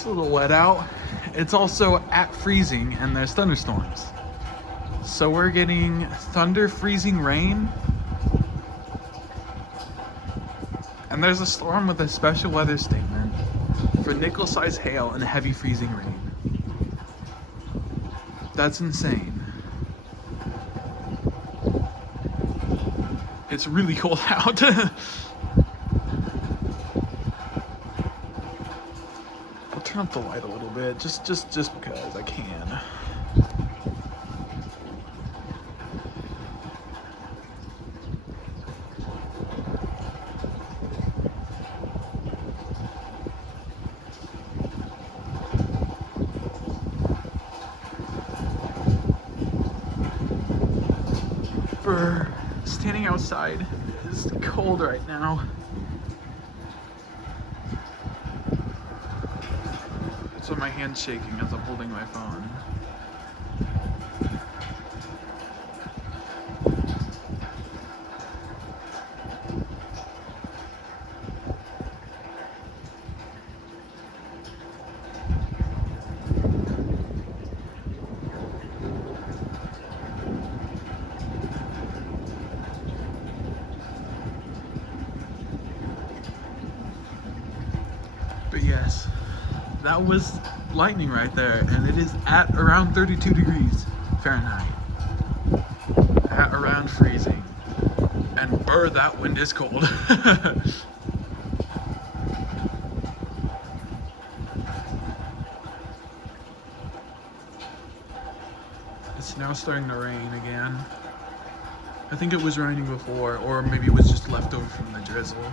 It's a little wet out. It's also at freezing and there's thunderstorms. So we're getting thunder, freezing rain. And there's a storm with a special weather statement for nickel-sized hail and heavy freezing rain. That's insane. It's really cold out. I'll turn up the light a little bit, just because I can. Standing outside is cold right now. So my hand's shaking as I'm holding my phone. But yes, that was lightning right there, and it is at around 32 degrees Fahrenheit. At around freezing. And brr, that wind is cold. It's now starting to rain again. I think it was raining before, or maybe it was just left over from the drizzle.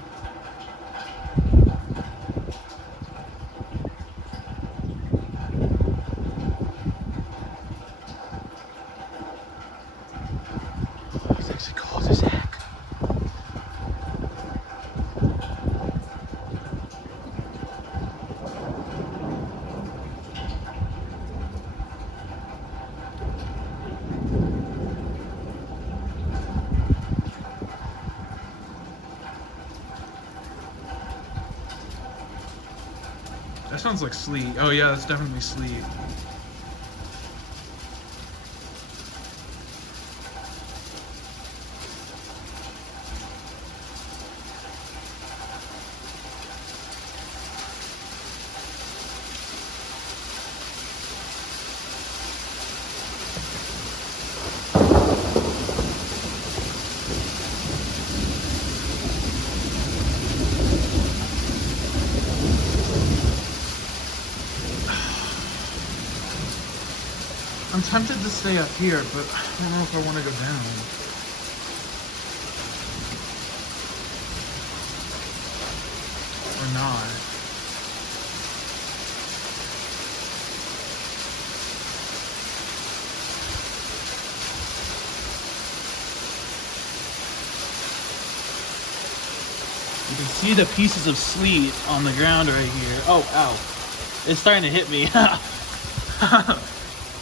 That sounds like sleet. Oh yeah, that's definitely sleet. I'm tempted to stay up here, but I don't know if I want to go down. Or not. You can see the pieces of sleet on the ground right here. Oh, ow. It's starting to hit me.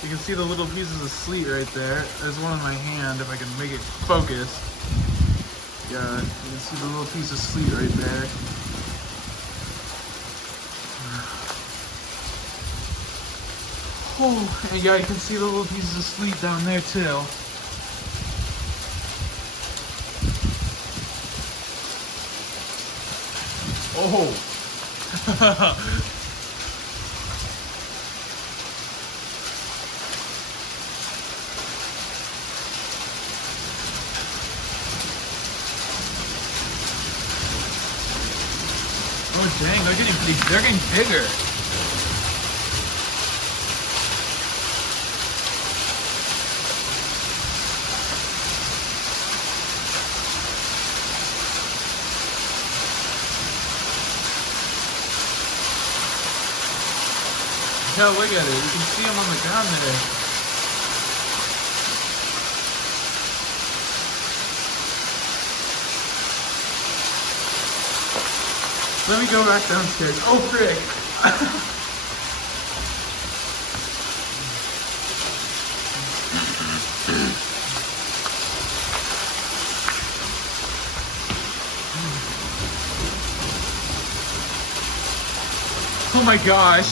You can see the little pieces of sleet right there. There's one in my hand, if I can make it focus. Yeah, you can see the little piece of sleet right there. Oh, and yeah, you can see the little pieces of sleet down there too. Oh! Oh dang, they're getting bigger. No, look at it. You can see them on the ground there. Let me go back downstairs. Oh, frick. Oh my gosh.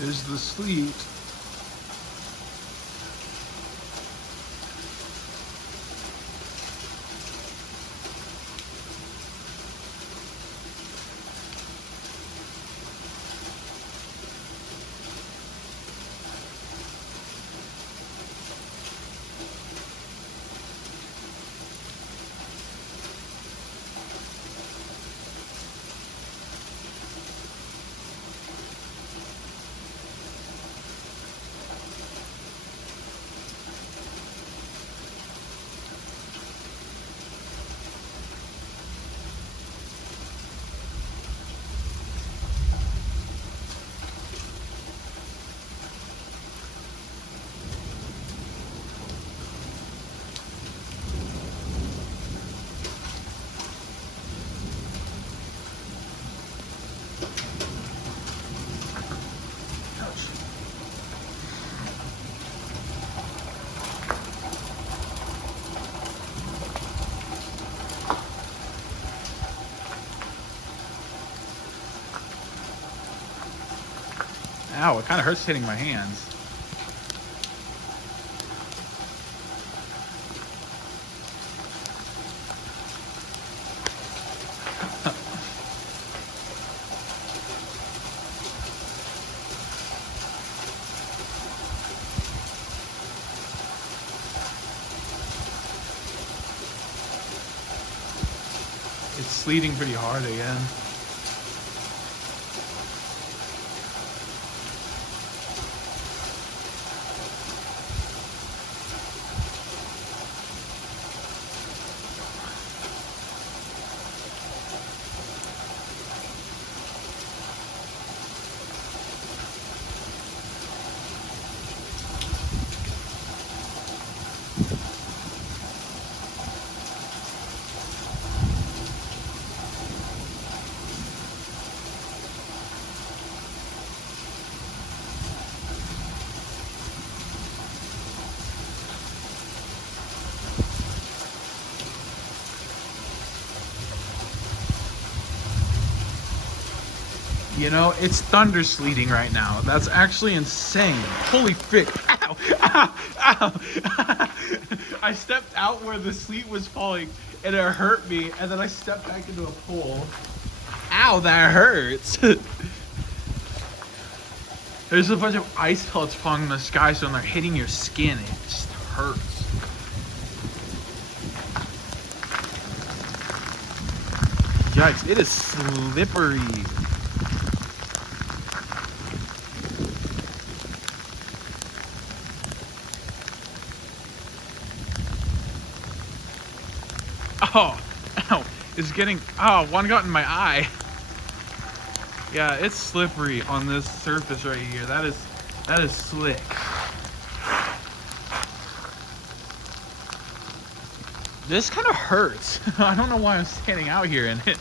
Is the sleet. Ow, it kind of hurts hitting my hands. It's sleeting pretty hard again. You know, it's thundersleeting right now. That's actually insane. Holy frick. Ow! Ow! Ow! I stepped out where the sleet was falling and it hurt me, and then I stepped back into a pool. Ow, that hurts. There's a bunch of ice pellets falling in the sky, so when they're hitting your skin, it just hurts. Yikes, it is slippery. Oh, ow, it's getting, oh, one got in my eye. Yeah, it's slippery on this surface right here. That is slick. This kind of hurts. I don't know why I'm standing out here in it.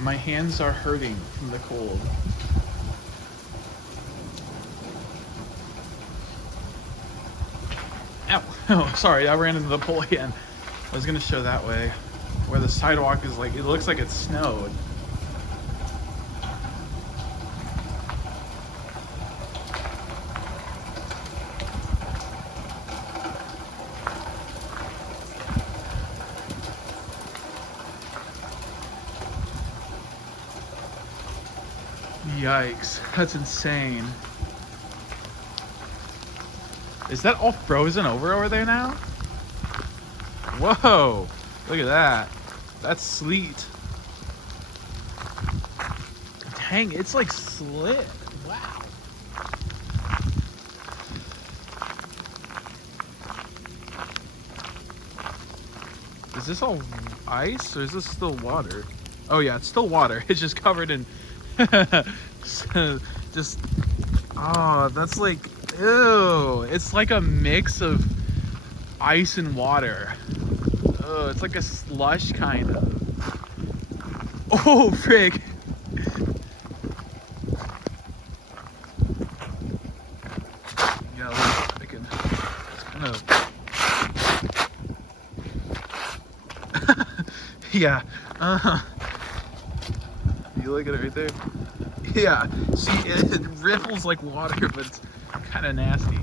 My hands are hurting from the cold. Ow. Oh, sorry, I ran into the pole again. I was gonna show that way. where the sidewalk is like, it looks like it's snowed. Yikes, that's insane. Is that all frozen over there now? Whoa, look at that. That's sleet. Dang, it's like slit. Wow. Is this all ice or is this still water? Oh yeah, it's still water. It's just covered in just, oh, that's like, ew. It's like a mix of ice and water. Oh, it's like a slush kind of. Oh, frig. Yeah, look, I can kind of. Yeah. You look at it right there. Yeah. See, it ripples like water, but it's kind of nasty.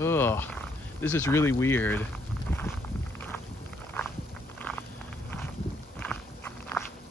Ugh, this is really weird.